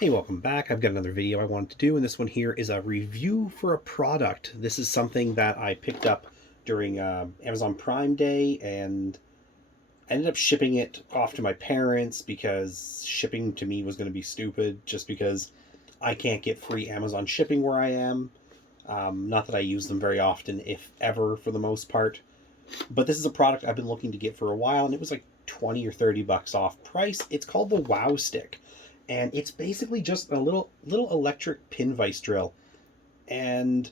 Hey, welcome back. I've got another video I wanted to do, and this one here is a review for a product. This is something that I picked up during Amazon Prime Day, and I ended up shipping it off to my parents because shipping to me was going to be stupid, just because I can't get free Amazon shipping where I am. Not that I use them very often, if ever, for the most part. But this is a product I've been looking to get for a while, and it was like 20 or 30 bucks off price. It's called the WOWSTICK, and it's basically just a little electric pin vise drill. And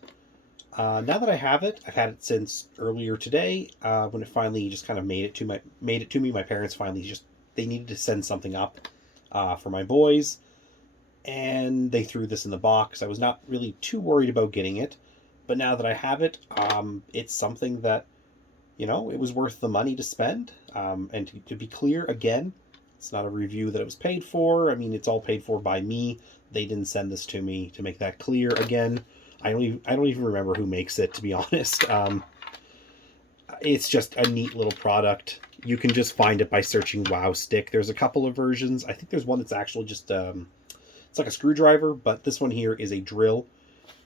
now that I have it, I've had it since earlier today. When it finally just kind of made it to me. My parents finally just they needed to send something up for my boys, and they threw this in the box. I was not really too worried about getting it, but now that I have it, it's something that it was worth the money to spend. And to be clear, again, it's not a review that it was paid for. I mean, it's all paid for by me. They didn't send this to me, to make that clear. Again, I don't even remember who makes it, to be honest. It's just a neat little product. You can just find it by searching Wow Stick. There's a couple of versions. I think there's one that's actually just it's like a screwdriver, but this one here is a drill.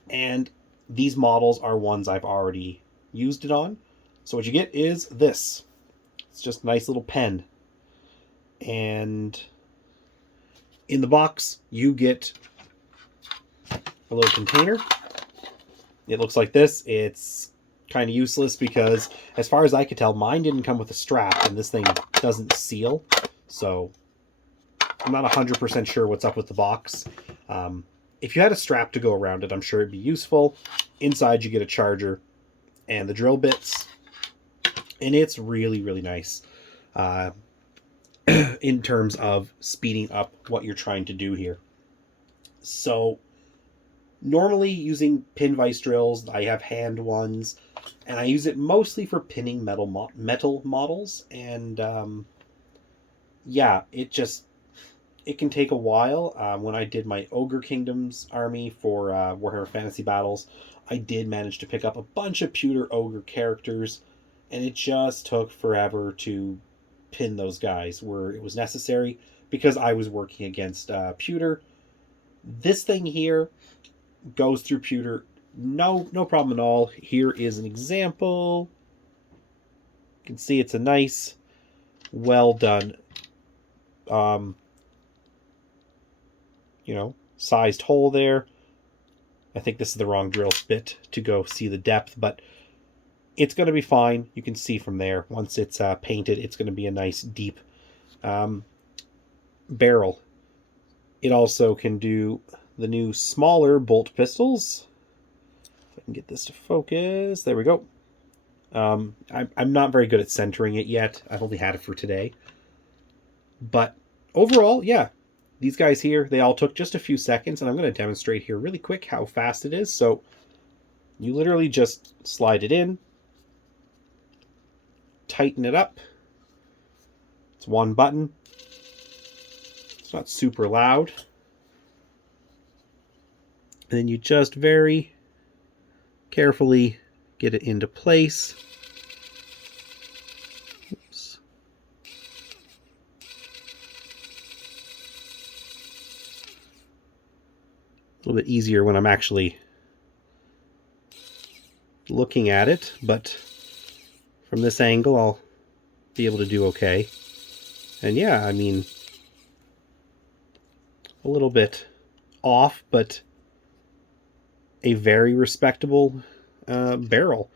And these models are ones I've already used it on. So what you get is this. It's just a nice little pen. And in the box, you get a little container. It looks like this. It's kind of useless because, as far as I could tell, mine didn't come with a strap, and this thing doesn't seal. So I'm not 100% sure what's up with the box. If you had a strap to go around it, I'm sure it'd be useful. Inside, you get a charger and the drill bits, and it's really, really nice in terms of speeding up what you're trying to do here. So normally using pin vise drills, I have hand ones, and I use it mostly for pinning metal models. And yeah, it can take a while. When I did my Ogre Kingdoms army for Warhammer Fantasy Battles, I did manage to pick up a bunch of pewter ogre characters, and it just took forever to pin those guys where it was necessary because I was working against pewter. This thing here goes through pewter, no problem at all. Here is an example. You can see it's a nice, well done, um, sized hole there. I think this is the wrong drill bit to go see the depth, but it's going to be fine. You can see from there. Once it's painted, it's going to be a nice deep um, barrel. It also can do the new smaller bolt pistols. If I can get this to focus. There we go. I'm not very good at centering it yet. I've only had it for today. But overall, yeah, these guys here, they all took just a few seconds, and I'm going to demonstrate here really quick how fast it is. So you literally just slide it in, tighten it up. It's one button. It's not super loud. And then you just very carefully get it into place. Oops. A little bit easier when I'm actually looking at it, but from this angle I'll be able to do okay. And yeah, I mean, a little bit off, but a very respectable barrel.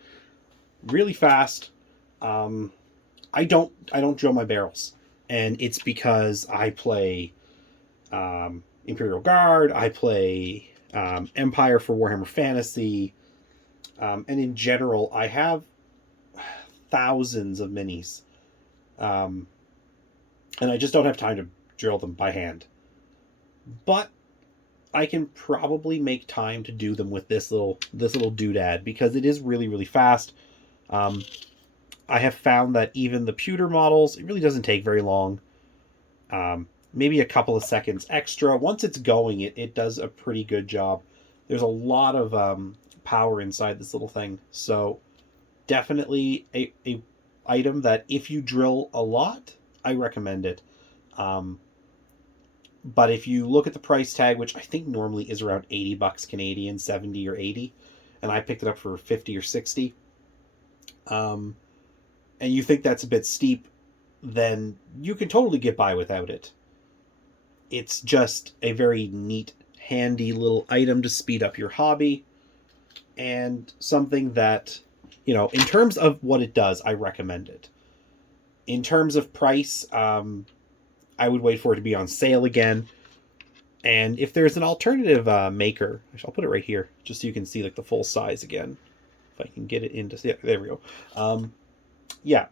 Really fast. I don't drill my barrels, and it's because I play Imperial Guard. I play Empire for Warhammer Fantasy, and in general, I have thousands of minis, um, and I just don't have time to drill them by hand. But I can probably make time to do them with this little doodad because it is really, really fast. Um, I have found that even the pewter models, it really doesn't take very long. Maybe a couple of seconds extra. Once it's going, it does a pretty good job. There's a lot of power inside this little thing, so definitely a item that if you drill a lot, I recommend it. Um, But if you look at the price tag, which I think normally is around 80 bucks Canadian, 70 or 80, and I picked it up for 50 or 60, um, and you think that's a bit steep, then you can totally get by without it. It's just a very neat, handy little item to speed up your hobby, and something that, in terms of what it does, I recommend it. In terms of price, I would wait for it to be on sale again. And if there's an alternative maker, I'll put it right here, just so you can see like the full size again. If I can get it into, yeah, there we go. Yeah,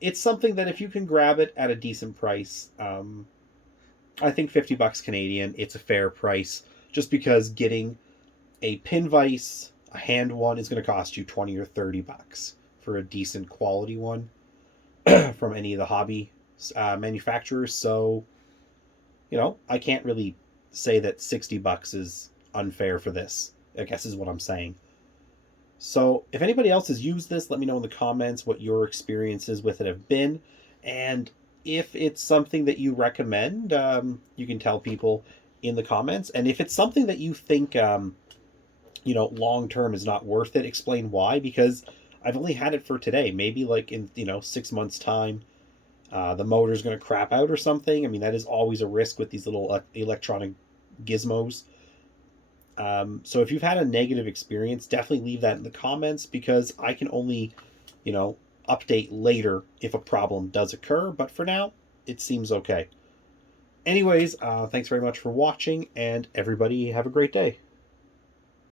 it's something that if you can grab it at a decent price, I think 50 bucks Canadian, it's a fair price. Just because getting a pin vise, a hand one, is going to cost you 20 or 30 bucks for a decent quality one from any of the hobby manufacturers. So, I can't really say that 60 bucks is unfair for this, I guess is what I'm saying. So if anybody else has used this, let me know in the comments what your experiences with it have been. And if it's something that you recommend, you can tell people in the comments. And if it's something that you think, long term is not worth it, explain why. Because I've only had it for today. Maybe like in 6 months time, the motor's going to crap out or something. I mean, that is always a risk with these little electronic gizmos. So if you've had a negative experience, definitely leave that in the comments, because I can only, update later if a problem does occur. But for now, it seems okay. Anyways, thanks very much for watching, and everybody have a great day.